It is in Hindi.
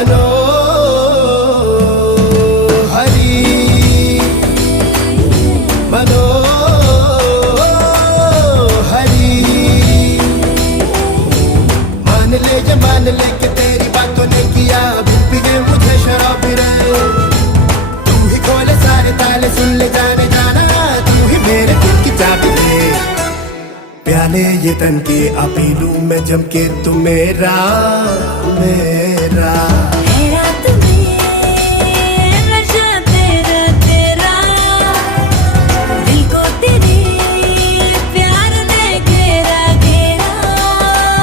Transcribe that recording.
मनो हरी मनो हरी। मान ले कि तेरी बातों ने किया भूल भी गए मुझे शराब रे। तू ही खोले सारे ताले सुन ले जाने जाना, तू ही मेरे दिल की चाबी दे। प्याले ये तन के आ पी लूं मैं जम के, तू मेरा मेरा